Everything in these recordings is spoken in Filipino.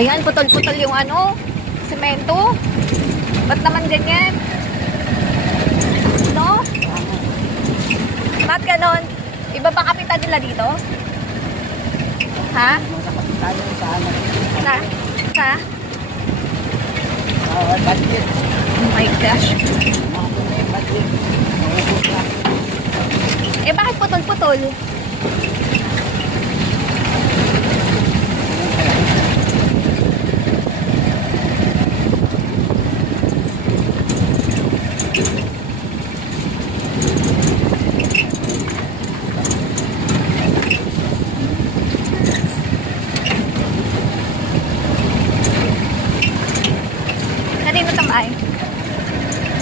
ba yan? Putol-putol yung ano, semento. Ba't naman ganyan? No? Ba't ganon? Iba ba kapitan nila dito? Ha? Sa? Sa? Budget. Oh my gosh. Eh bakit putol-putol? Kanino tambay?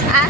Ah?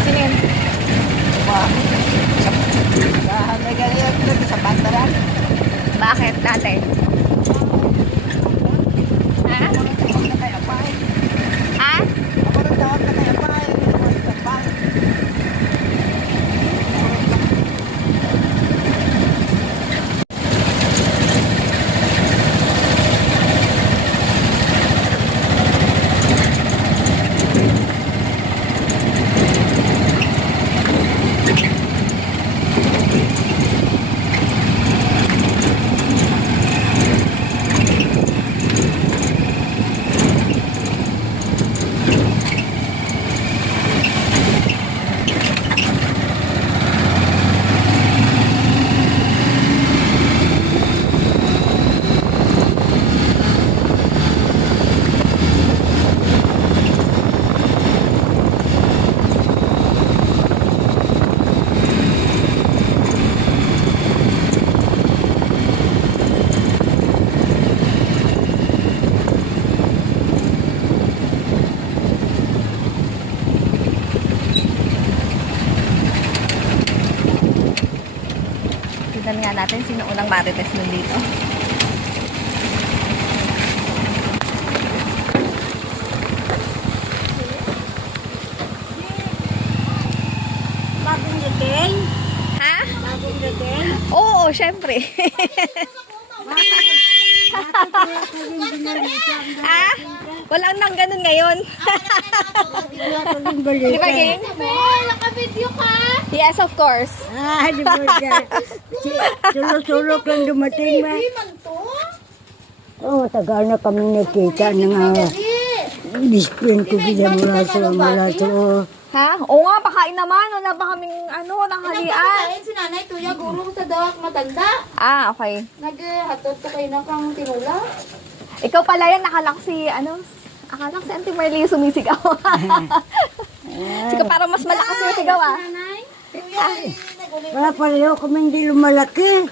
Sino yun? Sa Pantaran. Bakit dati? Ha? Ha? Tignan nga natin sino unang marites nun dito. Bagong dating? Ha? Bagong dating? Oo, syempre. Ha? Walang nang ganun ngayon. Di ba, Ging? Naka-video ka? Yes, of course. Di ba dyan? Sulok-sulok lang dumating ba? Oo, tagal na kami nakita ng discipline ko bila mula sa Ha? Oo nga, pakain naman. Wala ba kaming nanghalian? Si nanay, tuya, guro ko sa dawak matanda. Ah, okay. Naghatot ko kayo na kang tinula. Ikaw pala yan, akala ko si Auntie Marley yung sumisigaw. Sige, para mas malakas yung sigaw, ah. Nanay, tuya, naguli. Wala pareho kami hindi lumalaki.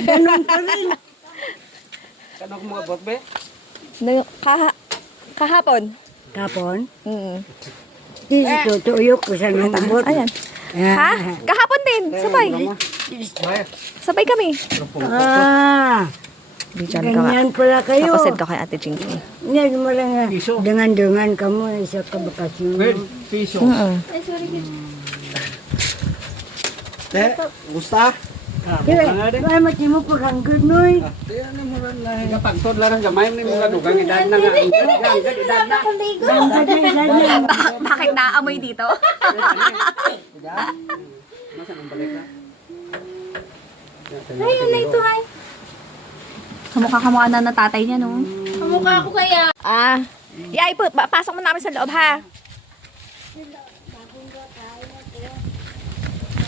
Ganun pa rin. Kano ko mga botbe? Kahapon. Kapon, Mm. tutuyok ko sa nung abot. Ayan. Ha? Kahapon din. Sabay. Sabay kami. Ganyan pala kayo. Napasend ka kay Ate Chinky. Hindi mo lang dungan-dungan ka mo isa ka bakasyon. Piso. Ay, sorry. Te, gusta? Ay, mati mo paghanggan noy. Tiyan na mo lang lahi. Kapagtod lang ang gamay ni mga dugang edad na nga. Edad na. Bakit naamoy dito? Masa nang balik na? Ayun na ito, ay. Kamukha-kamukha na tatay niya, no? Kamukha ko kaya. Ah. Yeah, pasok mo namin sa loob, ha?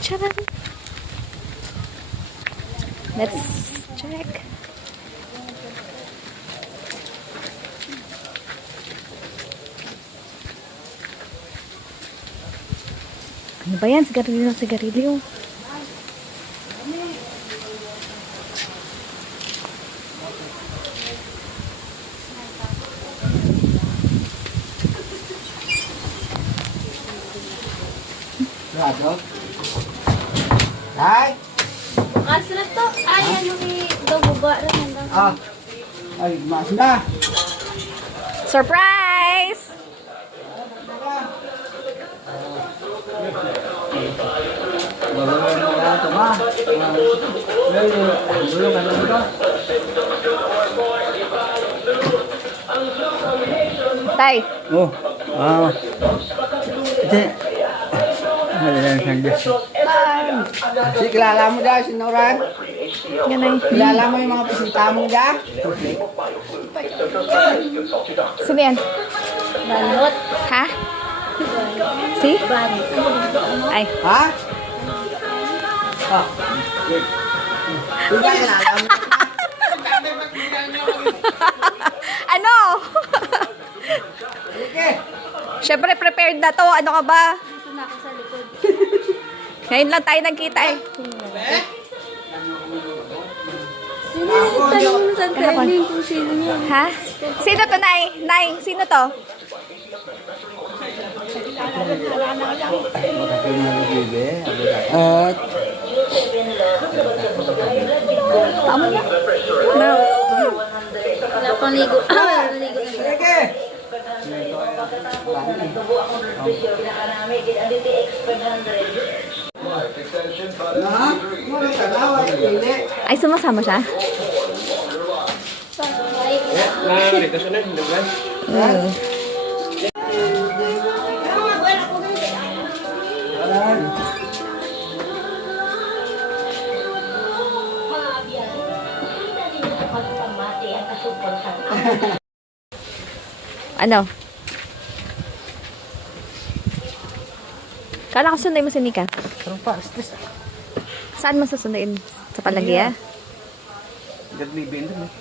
Charan. Let's check. Ano ba yan? Sigarilyo, sigarilyo. Grado. Ay! Bukas na to. Ay, ano ni Gabuba rin. Ah. Ay, mas na. Surprise! Babalan mo na ito, ma. Dulu ka na ito. Tay, Oh. Ah. Ito. Malalang sanda. Si kilala mo dyan, si Noran? yan ay. Kilala mo yung mga pisita mo dyan? Sino yan? Balot. Ha? Si? Ay. Ha? Ah. Hindi kilala mo. Ano? Sige. Siyempre prepared na to. Ano ka ba? Dito na ako sa likod. Ngayon lang tayo nagkita eh. Sino yung tanong mo sa training kung sino yun? Ha? Sino to, Nay? Nay, sino to? At Paamo niya? No. Wala pang ligo. Ah, ligo na. sige. Na? Muna ka daw, ay pili. Ay, sumasama siya? Mm. Ano? Kala ko sunday mo si Nika. Parang pa, stress. Saan mo susundain? Sa Palanggia? Gaglibin din eh.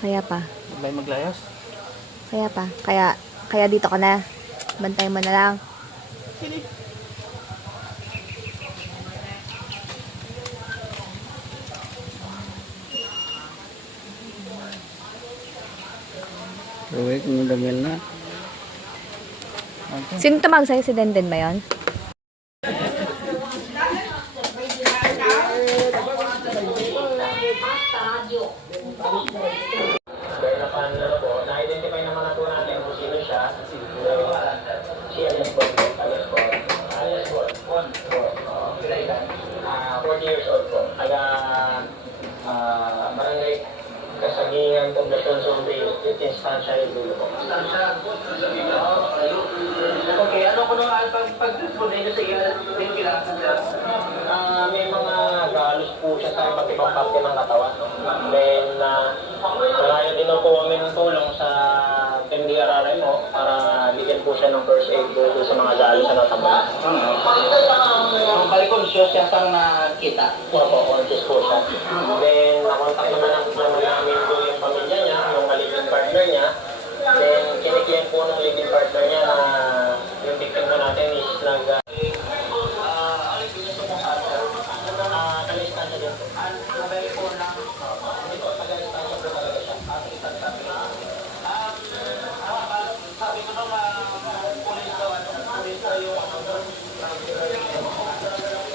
Kaya pa. May maglayas. Kaya pa. Kaya dito ka na. Bantay mo na lang. Uwi kung damil na. Sino tumawag sa'yo? Si Denden ba yun? Na-identify naman natin natin kung sino siya. Si Alias Bon. 40 years old po. Taga Barangay Kasagingan, Poblacion, Zombe, Instansya, Ilulo po. Okay, ano ko nung pag-punay nyo sige, yung kailangan siya? May mga galos po siya sa iba't ibang parte ng katawan. Then, marami din po kami ng tulong sa MDRRI mo para bigyan po siya ng first aid po sa mga galos sa natama. Ang balik conscious siya sang nakita. Opo, conscious po siya. Then, nakontak naman namin po yung pamilya niya, yung living partner niya. Then, kiniklaim po ng living partner niya na yung victim po natin is taga-instansya din po. Mobile phone lang. Hindi po, taga-instansya po talaga siya. Sabi ko naman, pulis daw, pulis daw yung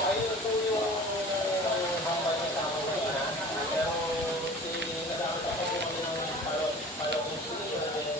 ayun po yung bamba niya sa mga kanina. Pero nag-aasap po kami ng follow-up institution na din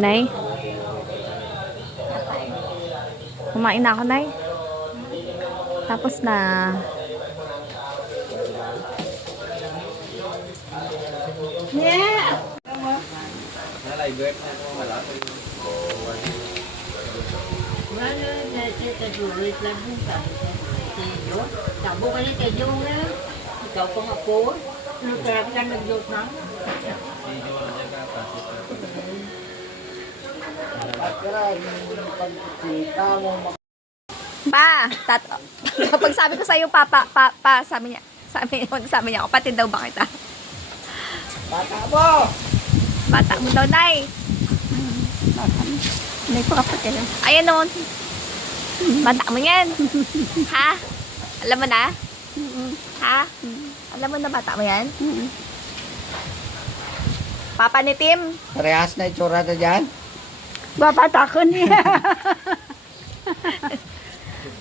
Nay? Kumain na ako, Nay. Tapos na. live web na ito malaki. Wala na siya tagulit lang yung sabi ko. Tiyo, tabo ka ni Tiyo nga. Ikaw pa nga po. Ano talaga ka nag-joke na? Pa, kapag sabi ko sa'yo, pa, sabi niya, kapatid daw ba kita? Bata mo daw, Nay. Nay po kapatid. Ayan naman. Bata mo yan. Ha? Alam mo na? Ha? Alam mo na bata mo yan? Papa ni Tim. Parehas na itsura na dyan. Babata ko niya.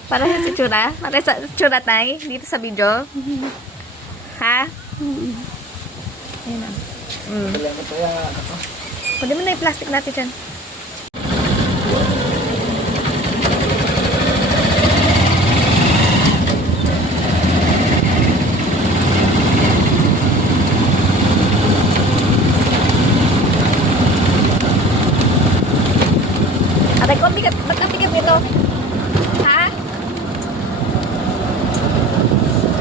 Para sa itsura? Para sa itsura, Nay? Dito sa video? Ha? Ayan na. Pwede mo na yung plastic natin dyan. Aray ko, ba't ang bigat nito? Ha?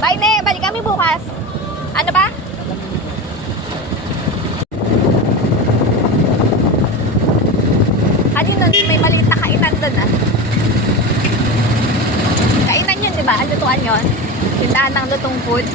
Bye, Ne. Balik kami bukas. Ano ba? Kanina may maliit na kainan doon ah. Kainan yun, di ba? Lutuan yun. Tindahan ng lutong food.